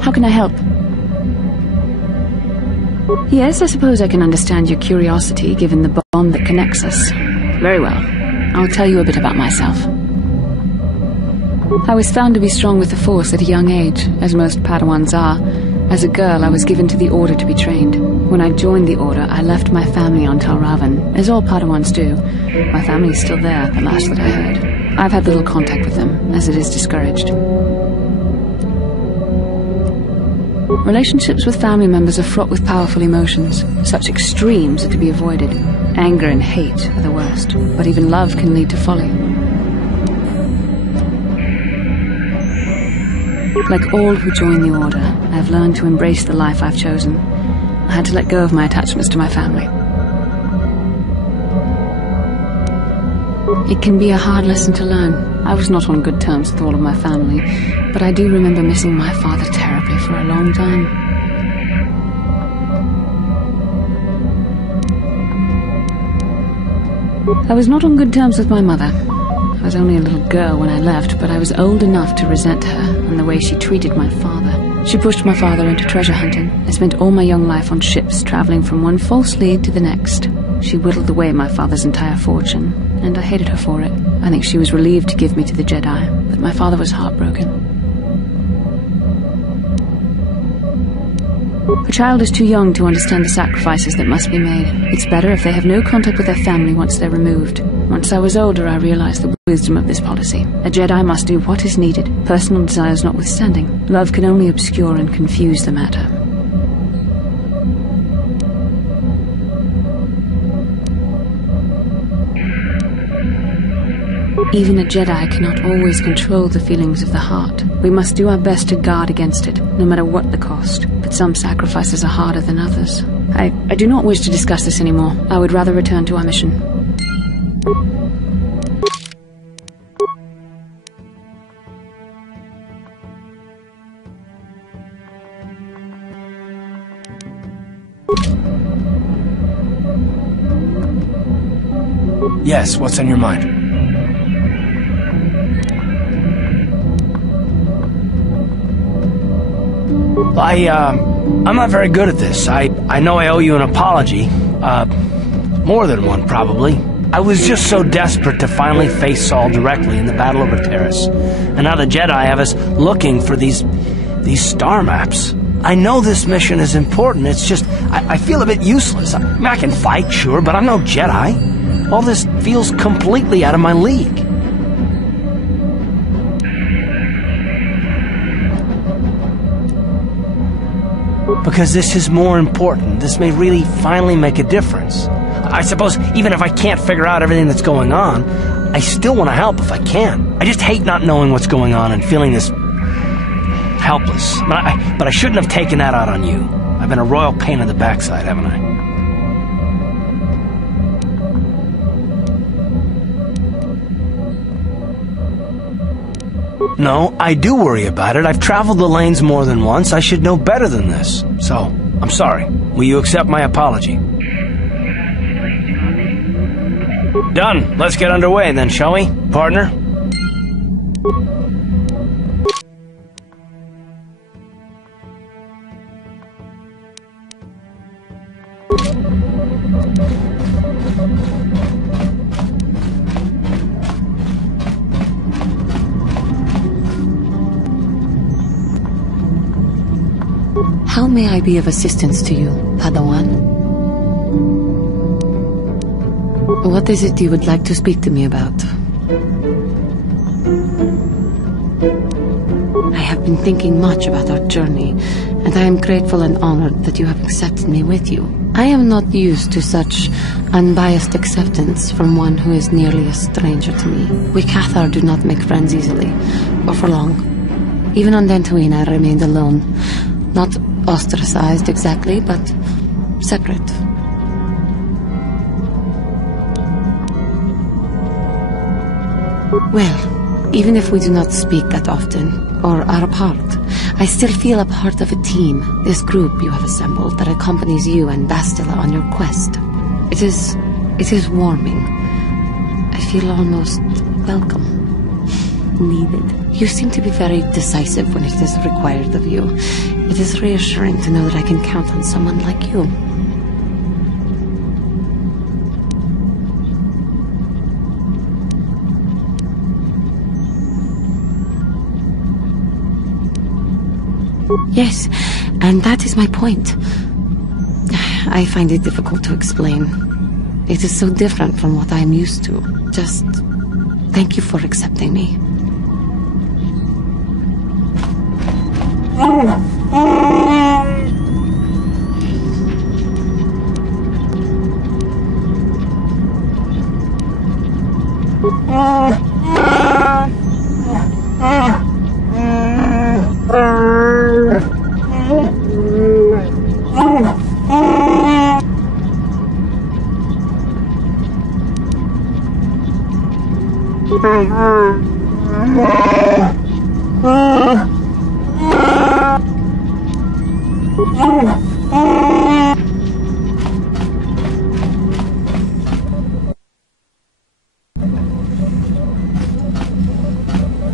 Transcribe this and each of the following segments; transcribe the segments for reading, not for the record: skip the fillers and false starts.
How can I help? Yes, I suppose I can understand your curiosity, given the bond that connects us. Very well. I'll tell you a bit about myself. I was found to be strong with the Force at a young age, as most Padawans are. As a girl, I was given to the Order to be trained. When I joined the Order, I left my family on Tal Ravan, as all Padawans do. My family is still there, the last that I heard. I've had little contact with them, as it is discouraged. Relationships with family members are fraught with powerful emotions. Such extremes are to be avoided. Anger and hate are the worst, but even love can lead to folly. Like all who join the Order, I have learned to embrace the life I've chosen. I had to let go of my attachments to my family. It can be a hard lesson to learn. I was not on good terms with all of my family, but I do remember missing my father terribly for a long time. I was not on good terms with my mother. I was only a little girl when I left, but I was old enough to resent her and the way she treated my father. She pushed my father into treasure hunting. I spent all my young life on ships, traveling from one false lead to the next. She whittled away my father's entire fortune, and I hated her for it. I think she was relieved to give me to the Jedi, but my father was heartbroken. A child is too young to understand the sacrifices that must be made. It's better if they have no contact with their family once they're removed. Once I was older, I realized the wisdom of this policy. A Jedi must do what is needed, personal desires notwithstanding. Love can only obscure and confuse the matter. Even a Jedi cannot always control the feelings of the heart. We must do our best to guard against it, no matter what the cost. But some sacrifices are harder than others. I do not wish to discuss this anymore. I would rather return to our mission. Yes, what's on your mind? I'm not very good at this. I know I owe you an apology. More than one, probably. I was just so desperate to finally face Saul directly in the Battle over Terrace. And now the Jedi have us looking for these star maps. I know this mission is important, it's just, I feel a bit useless. I mean, I can fight, sure, but I'm no Jedi. All this feels completely out of my league. Because this is more important. This may really finally make a difference. I suppose even if I can't figure out everything that's going on, I still want to help if I can. I just hate not knowing what's going on and feeling this helpless. But I shouldn't have taken that out on you. I've been a royal pain in the backside, haven't I? No, I do worry about it. I've traveled the lanes more than once. I should know better than this. So, I'm sorry. Will you accept my apology? Done. Let's get underway then, shall we, partner? How may I be of assistance to you, Padawan? What is it you would like to speak to me about? I have been thinking much about our journey, and I am grateful and honored that you have accepted me with you. I am not used to such unbiased acceptance from one who is nearly a stranger to me. We KotOR do not make friends easily, or for long. Even on Dantooine I remained alone. Not ostracized exactly, but separate. Well, even if we do not speak that often, or are apart, I still feel a part of a team, this group you have assembled that accompanies you and Bastila on your quest. It is warming. I feel almost welcome, needed. You seem to be very decisive when it is required of you. It is reassuring to know that I can count on someone like you. Yes, and that is my point. I find it difficult to explain. It is so different from what I am used to. Just thank you for accepting me.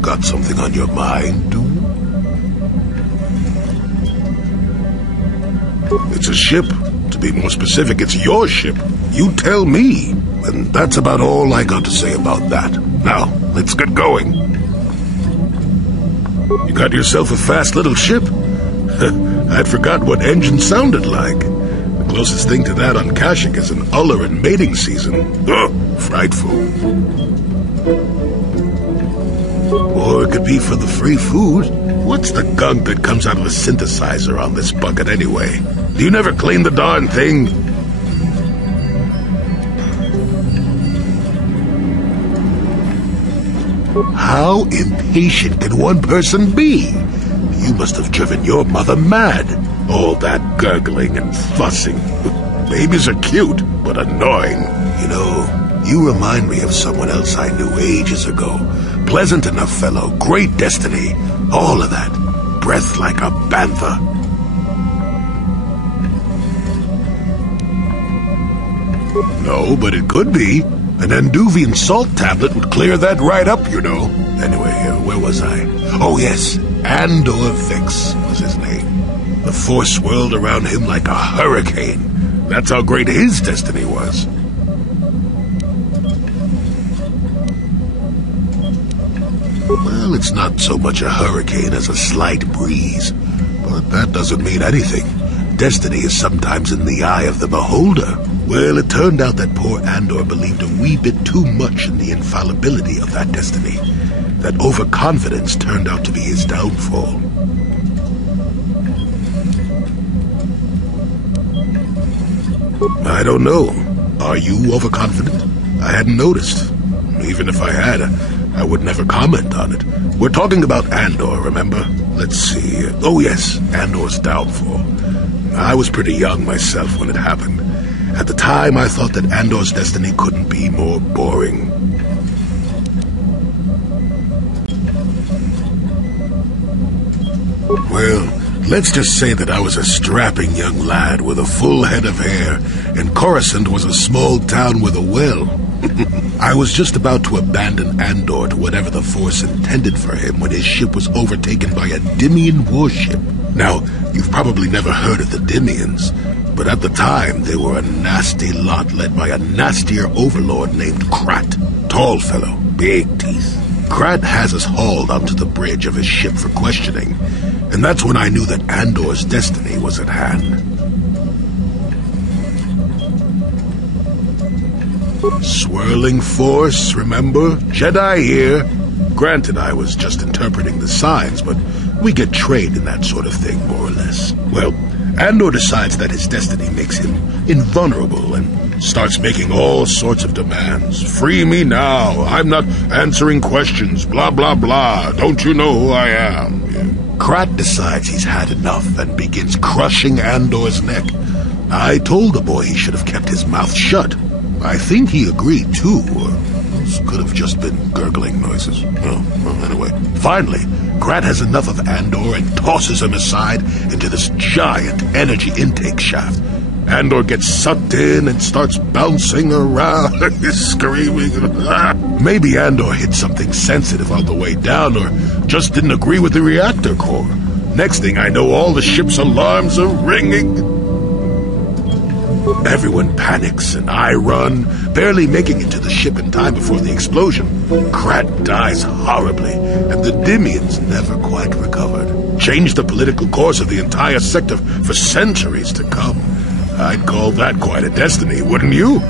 Got something on your mind, dude? It's a ship. To be more specific, it's your ship. You tell me. And that's about all I got to say about that. Now, let's get going. You got yourself a fast little ship? I'd forgot what engine sounded like. The closest thing to that on Kashyyyk is an uller in mating season. Ugh, frightful. Or it could be for the free food. What's the gunk that comes out of the synthesizer on this bucket anyway? Do you never clean the darn thing? How impatient can one person be? You must have driven your mother mad. All that gurgling and fussing. Babies are cute, but annoying. You know, you remind me of someone else I knew ages ago. Pleasant enough fellow, great destiny. All of that. Breath like a bantha. No, but it could be. An Anduvian salt tablet would clear that right up, you know. Anyway, where was I? Oh, yes. Andor Vix was his name. The force swirled around him like a hurricane. That's how great his destiny was. Well, it's not so much a hurricane as a slight breeze. But that doesn't mean anything. Destiny is sometimes in the eye of the beholder. Well, it turned out that poor Andor believed a wee bit too much in the infallibility of that destiny. That overconfidence turned out to be his downfall. I don't know. Are you overconfident? I hadn't noticed. Even if I had, I would never comment on it. We're talking about Andor, remember? Let's see. Oh, yes, Andor's downfall. I was pretty young myself when it happened. At the time, I thought that Andor's destiny couldn't be more boring. Well, let's just say that I was a strapping young lad with a full head of hair, and Coruscant was a small town with a well. I was just about to abandon Andor to whatever the Force intended for him when his ship was overtaken by a Dimian warship. Now, you've probably never heard of the Dimians, but at the time they were a nasty lot led by a nastier overlord named Krat. Tall fellow, big teeth. Krat has us hauled onto the bridge of his ship for questioning, and that's when I knew that Andor's destiny was at hand. Swirling force, remember? Jedi here. Granted, I was just interpreting the signs, but we get trained in that sort of thing, more or less. Well, Andor decides that his destiny makes him invulnerable and starts making all sorts of demands. Free me now. I'm not answering questions. Blah, blah, blah. Don't you know who I am? Krat decides he's had enough and begins crushing Andor's neck. I told the boy he should have kept his mouth shut. I think he agreed, too, or this could have just been gurgling noises. Well, anyway. Finally, Krat has enough of Andor and tosses him aside into this giant energy intake shaft. Andor gets sucked in and starts bouncing around, screaming. Maybe Andor hit something sensitive on the way down, or just didn't agree with the reactor core. Next thing I know, all the ship's alarms are ringing. Everyone panics, and I run, barely making it to the ship in time before the explosion. Krat dies horribly, and the Dimians never quite recovered. Changed the political course of the entire sector for centuries to come. I'd call that quite a destiny, wouldn't you?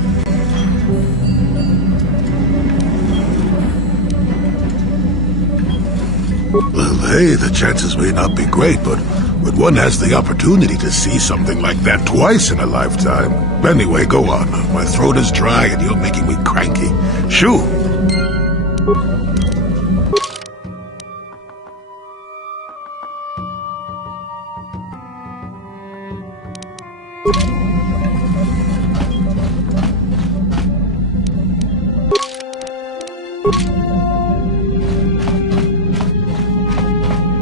Well, hey, the chances may not be great, but when one has the opportunity to see something like that twice in a lifetime... Anyway, go on. My throat is dry and you're making me cranky. Shoo!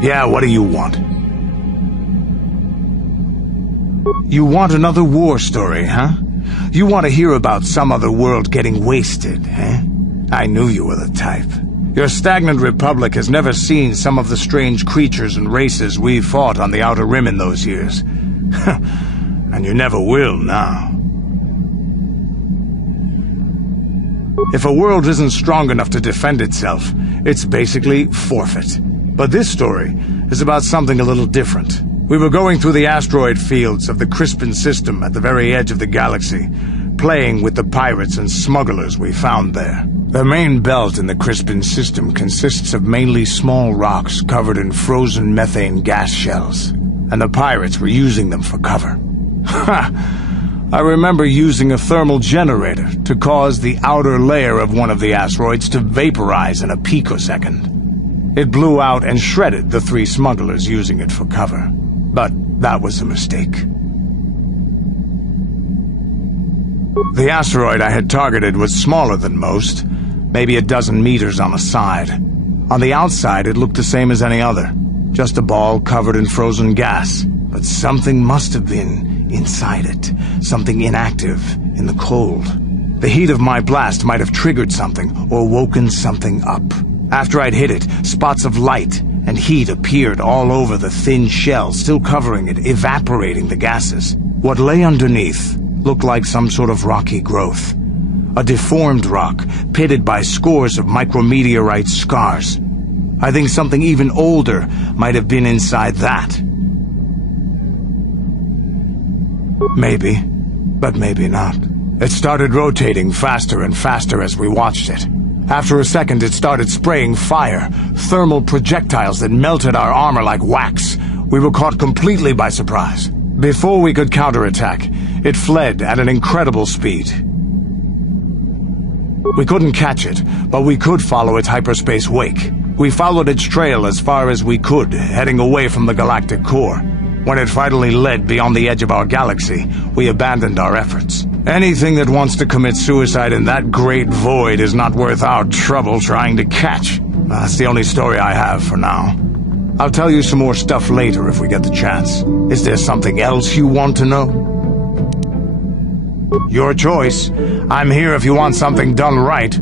Yeah, what do you want? You want another war story, huh? You want to hear about some other world getting wasted, eh? I knew you were the type. Your stagnant republic has never seen some of the strange creatures and races we fought on the Outer Rim in those years. And you never will now. If a world isn't strong enough to defend itself, it's basically forfeit. But this story is about something a little different. We were going through the asteroid fields of the Crispin system at the very edge of the galaxy, playing with the pirates and smugglers we found there. The main belt in the Crispin system consists of mainly small rocks covered in frozen methane gas shells, and the pirates were using them for cover. Ha! I remember using a thermal generator to cause the outer layer of one of the asteroids to vaporize in a picosecond. It blew out and shredded the 3 smugglers using it for cover. But that was a mistake. The asteroid I had targeted was smaller than most, maybe a dozen meters on a side. On the outside, it looked the same as any other, just a ball covered in frozen gas. But something must have been inside it, something inactive in the cold. The heat of my blast might have triggered something or woken something up. After I'd hit it, spots of light and heat appeared all over the thin shell, still covering it, evaporating the gases. What lay underneath looked like some sort of rocky growth. A deformed rock, pitted by scores of micrometeorite scars. I think something even older might have been inside that. Maybe, but maybe not. It started rotating faster and faster as we watched it. After a second, it started spraying fire, thermal projectiles that melted our armor like wax. We were caught completely by surprise. Before we could counterattack, it fled at an incredible speed. We couldn't catch it, but we could follow its hyperspace wake. We followed its trail as far as we could, heading away from the galactic core. When it finally led beyond the edge of our galaxy, we abandoned our efforts. Anything that wants to commit suicide in that great void is not worth our trouble trying to catch. That's the only story I have for now. I'll tell you some more stuff later if we get the chance. Is there something else you want to know? Your choice. I'm here if you want something done right.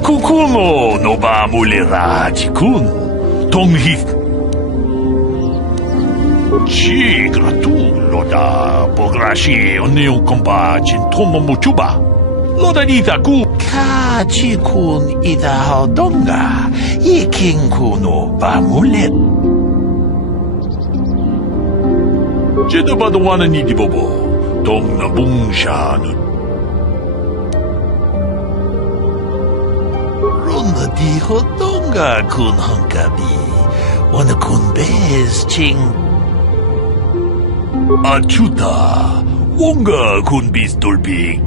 Kukuno no ba mulera jikun tonghik chi gratulo da pograshi oneu komba chintomo muchuba loda nita ku ka jikun ida hodonga yikinku no ba mulet jeda badwana ni dibobo tong na bungsha no di hodonga kun honkabi wana kun bez ching Achuta, wonga kun pistol pi